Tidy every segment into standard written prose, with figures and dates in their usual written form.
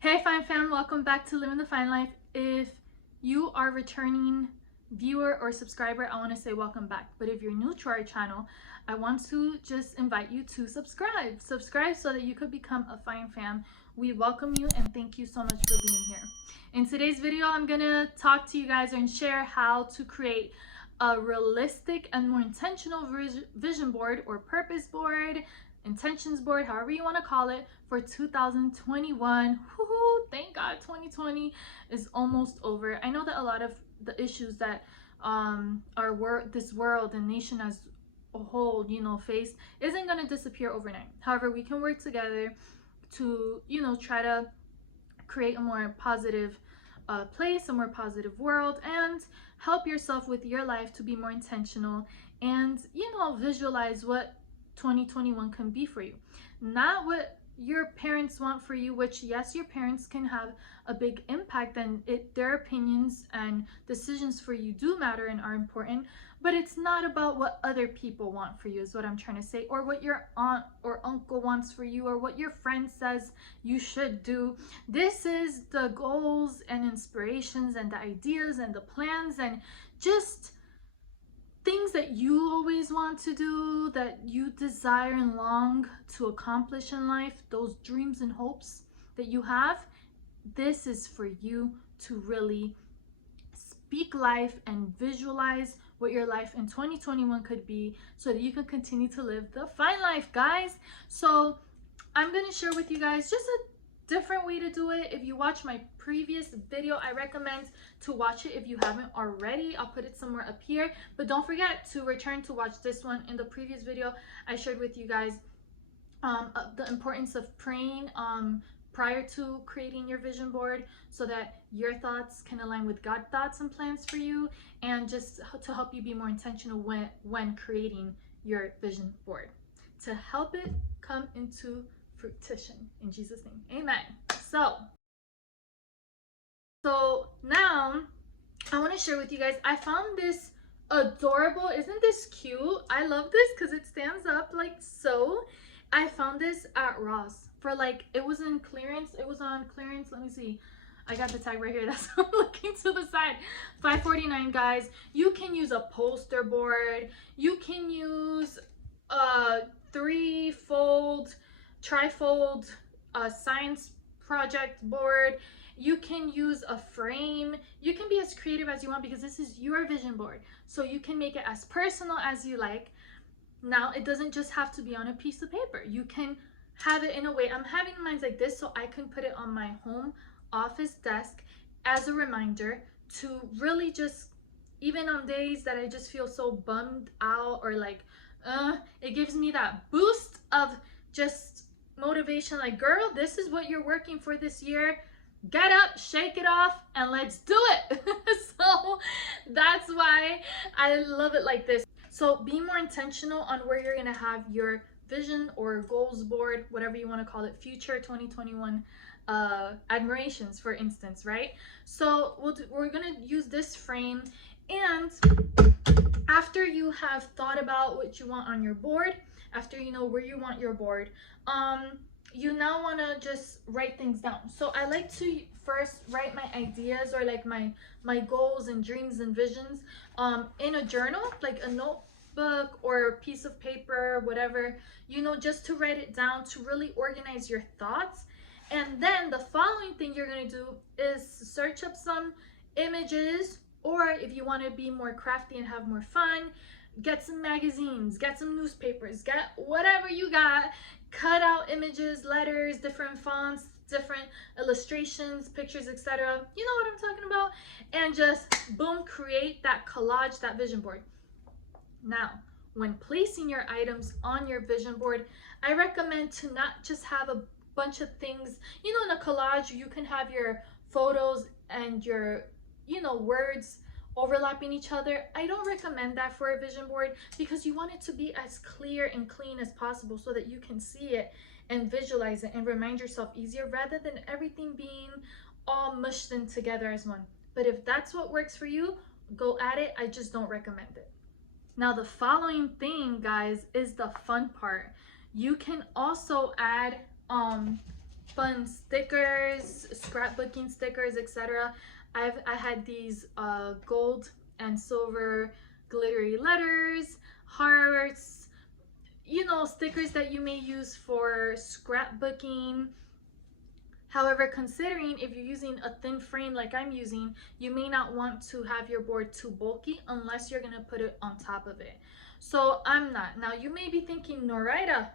Hey Fine Fam, welcome back to Living the Fine Life. If you are returning viewer or subscriber, I want to say welcome back. But if you're new to our channel, I want to just invite you to subscribe. Subscribe so that you could become a Fine Fam. We welcome you and thank you so much for being here. In today's video, I'm going to talk to you guys and share how to create a realistic and more intentional vision board or purpose board, intentions board, however you want to call it, for 2021. Woohoo! Thank God 2020 is almost over. I know that a lot of the issues that this world and nation as a whole, face isn't going to disappear overnight. However, we can work together to, try to create a more positive place, a more positive world, and help yourself with your life to be more intentional and, visualize what 2021 can be for you. Not what your parents want for you, which yes, your parents can have a big impact, and their opinions and decisions for you do matter and are important, but it's not about what other people want for you, is what I'm trying to say, or what your aunt or uncle wants for you, or what your friend says you should do. This is the goals and inspirations and the ideas and the plans and just things that you always want to do, that you desire and long to accomplish in life, those dreams and hopes that you have. This is for you to really speak life and visualize what your life in 2021 could be, so that you can continue to live the fine life, guys. So I'm going to share with you guys just a different way to do it. If you watch my previous video, I recommend to watch it if you haven't already. I'll put it somewhere up here, but don't forget to return to watch this one. In the previous video, I shared with you guys the importance of praying prior to creating your vision board, so that your thoughts can align with God's thoughts and plans for you, and just to help you be more intentional when creating your vision board, to help it come into fruition in Jesus' name. Amen. So now I want to share with you guys, I found this adorable. Isn't this cute? I love this because it stands up like so. I found this at Ross for it was in clearance. It was on clearance. Let me see. I got the tag right here. That's what I'm looking to the side. $5.49, guys. You can use a poster board. You can use a trifold science project board. You can use a frame. You can be as creative as you want, because this is your vision board, so you can make it as personal as you like. Now, it doesn't just have to be on a piece of paper. You can have it in a way. I'm having mine like this so I can put it on my home office desk as a reminder to really just, even on days that I just feel so bummed out, or it gives me that boost of just motivation, like, girl, this is what you're working for this year. Get up, shake it off, and let's do it. So that's why I love it like this. So be more intentional on where you're gonna have your vision or goals board, whatever you want to call it, future 2021 admirations, for instance, right? So we're gonna use this frame, and after you have thought about what you want on your board, after you know where you want your board, you now want to just write things down. So I like to first write my ideas, or my goals and dreams and visions in a journal, like a notebook or a piece of paper, whatever, just to write it down, to really organize your thoughts. And then the following thing you're going to do is search up some images, or if you want to be more crafty and have more fun, get some magazines, get some newspapers, get whatever you got, cut out images, letters, different fonts, different illustrations, pictures, etc. You know what I'm talking about? And just boom, create that collage, that vision board. Now, when placing your items on your vision board, I recommend to not just have a bunch of things. In a collage, you can have your photos and your, words overlapping each other. I don't recommend that for a vision board, because you want it to be as clear and clean as possible, so that you can see it and visualize it and remind yourself easier, rather than everything being all mushed in together as one. But if that's what works for you, go at it. I just don't recommend it. Now, the following thing, guys, is the fun part. You can also add fun stickers, scrapbooking stickers, etc. I had these gold and silver glittery letters, hearts, you know, stickers that you may use for scrapbooking. However, considering if you're using a thin frame like I'm using, you may not want to have your board too bulky unless you're gonna put it on top of it. So I'm not. Now you may be thinking, Norita,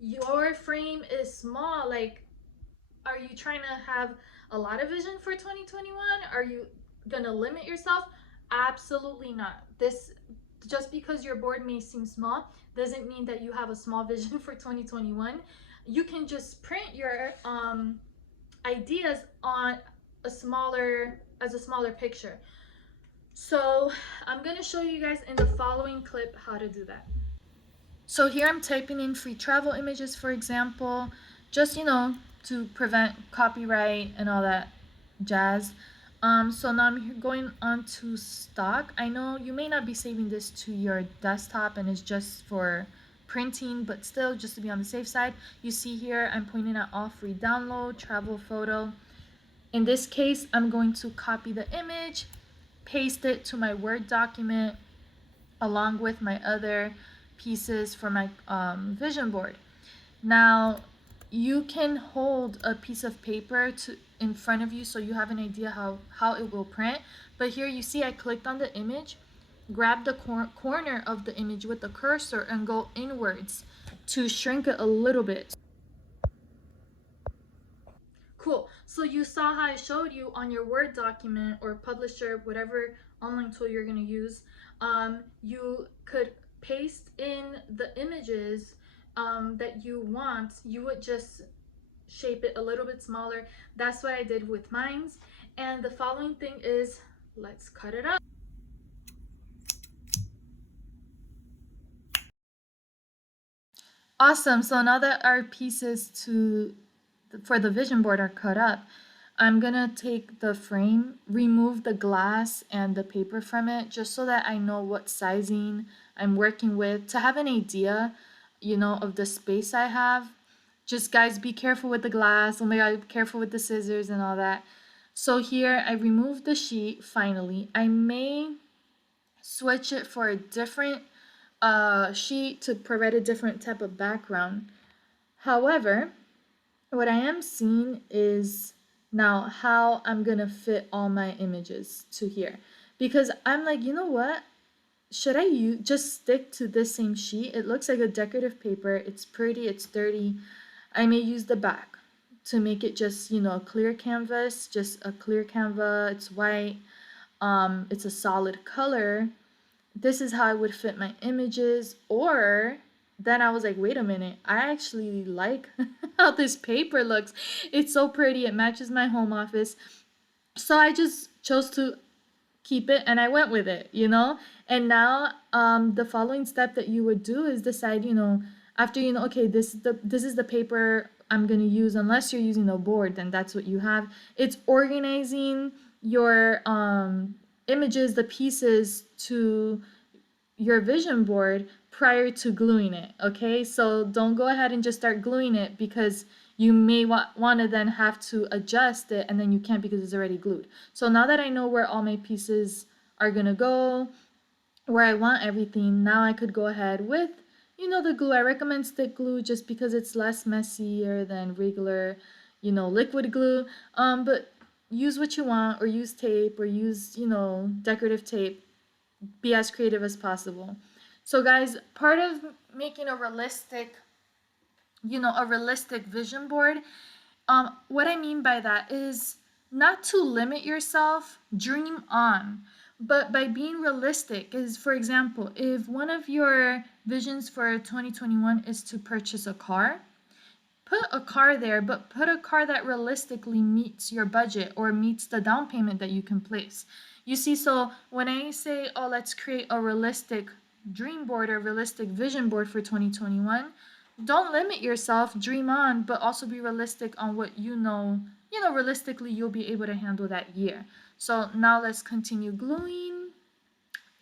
your frame is small. Like, are you trying to have a lot of vision for 2021? Are you gonna limit yourself? Absolutely not. This, just because your board may seem small doesn't mean that you have a small vision for 2021. You can just print your ideas on a smaller picture. So I'm gonna show you guys in the following clip how to do that. So here I'm typing in free travel images, for example, just, you know, to prevent copyright and all that jazz. So now I'm going on to stock. I know you may not be saving this to your desktop and it's just for printing, but still, just to be on the safe side, you see here I'm pointing at all free download, travel photo. In this case, I'm going to copy the image, paste it to my Word document along with my other pieces for my vision board. Now, you can hold a piece of paper in front of you so you have an idea how it will print. But here you see I clicked on the image, grab the corner of the image with the cursor and go inwards to shrink it a little bit. Cool. So you saw how I showed you on your Word document or Publisher, whatever online tool you're going to use. You could paste in the images that you want. You would just shape it a little bit smaller. That's what I did with mine. And the following thing is, let's cut it up. Awesome. So now that our pieces for the vision board are cut up, I'm gonna take the frame, remove the glass and the paper from it, just so that I know what sizing I'm working with, to have an idea, you know, of the space I have. Just guys, be careful with the glass. Oh my God, be careful with the scissors and all that. So here I removed the sheet finally. I may switch it for a different sheet to provide a different type of background. However, what I am seeing is now how I'm gonna fit all my images to here, because I'm like, you know what, should I just stick to this same sheet? It looks like a decorative paper, it's pretty, it's sturdy. I may use the back to make it just, you know, a clear canvas, just a clear canvas. It's white, it's a solid color. This is how I would fit my images. Or then I was like, wait a minute, I actually like how this paper looks. It's so pretty, it matches my home office. So I just chose to keep it and I went with it, you know. And now the following step that you would do is decide, you know, after, you know, okay, this is the paper I'm going to use. Unless you're using a board, then that's what you have. It's organizing your images, the pieces, to your vision board prior to gluing it. Okay, so don't go ahead and just start gluing it, because you may want to then have to adjust it and then you can't because it's already glued. So now that I know where all my pieces are gonna go, where I want everything, now I could go ahead with, you know, the glue. I recommend stick glue just because it's less messier than regular, you know, liquid glue. But use what you want, or use tape, or use, you know, decorative tape. Be as creative as possible. So guys, part of making a realistic, you know, a realistic vision board, what I mean by that is not to limit yourself, dream on, but by being realistic. Is, for example, if one of your visions for 2021 is to purchase a car, put a car there, but put a car that realistically meets your budget or meets the down payment that you can place. You see, so when I say, oh, let's create a realistic dream board or realistic vision board for 2021, don't limit yourself, dream on, but also be realistic on what you know, realistically you'll be able to handle that year. So now let's continue gluing.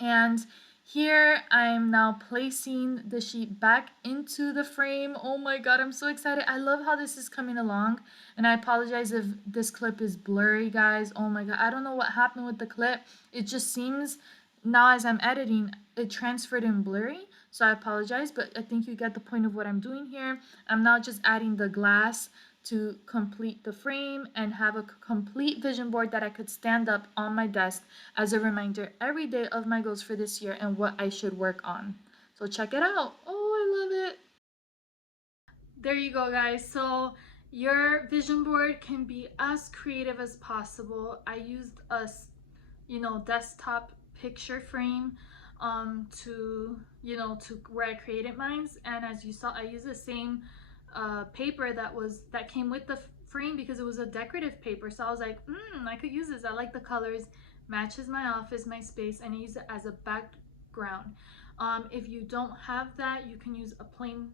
And Here I'm now placing the sheet back into the frame. Oh my god, I'm so excited. I love how this is coming along, and I apologize if this clip is blurry, guys. Oh my god, I don't know what happened with the clip. It just seems now as I'm editing it transferred in blurry, so I apologize, but I think you get the point of what I'm doing here. I'm now just adding the glass to complete the frame and have a complete vision board that I could stand up on my desk as a reminder every day of my goals for this year and what I should work on. So check it out. Oh, I love it. There you go, guys. So your vision board can be as creative as possible. I used a desktop picture frame to to where I created mine, and as you saw I used the same paper that came with the frame because it was a decorative paper. So I was like, I could use this. I like the colors, matches my office, my space, and I use it as a background. If you don't have that, you can use a plain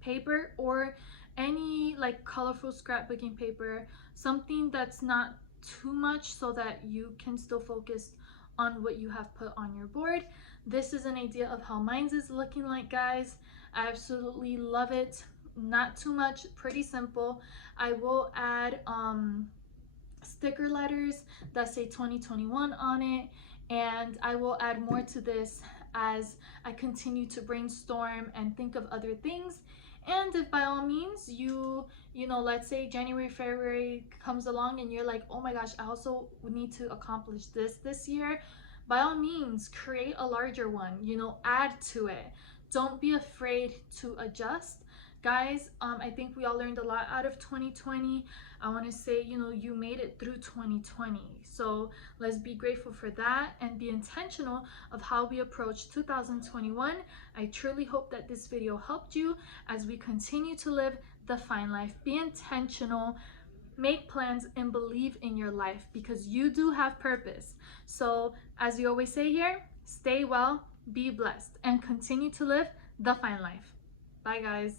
paper or any like colorful scrapbooking paper, something that's not too much so that you can still focus on what you have put on your board. This is an idea of how mine is looking like, guys. I absolutely love it. Not too much, pretty simple. I will add sticker letters that say 2021 on it, and I will add more to this as I continue to brainstorm and think of other things. And if by all means let's say January, February comes along and you're like, oh my gosh, I also need to accomplish this year, by all means create a larger one, add to it. Don't be afraid to adjust, guys. I think we all learned a lot out of 2020. I want to say, you made it through 2020. So let's be grateful for that and be intentional of how we approach 2021. I truly hope that this video helped you as we continue to live the fine life. Be intentional, make plans, and believe in your life because you do have purpose. So as we always say here, stay well, be blessed, and continue to live the fine life. Bye, guys.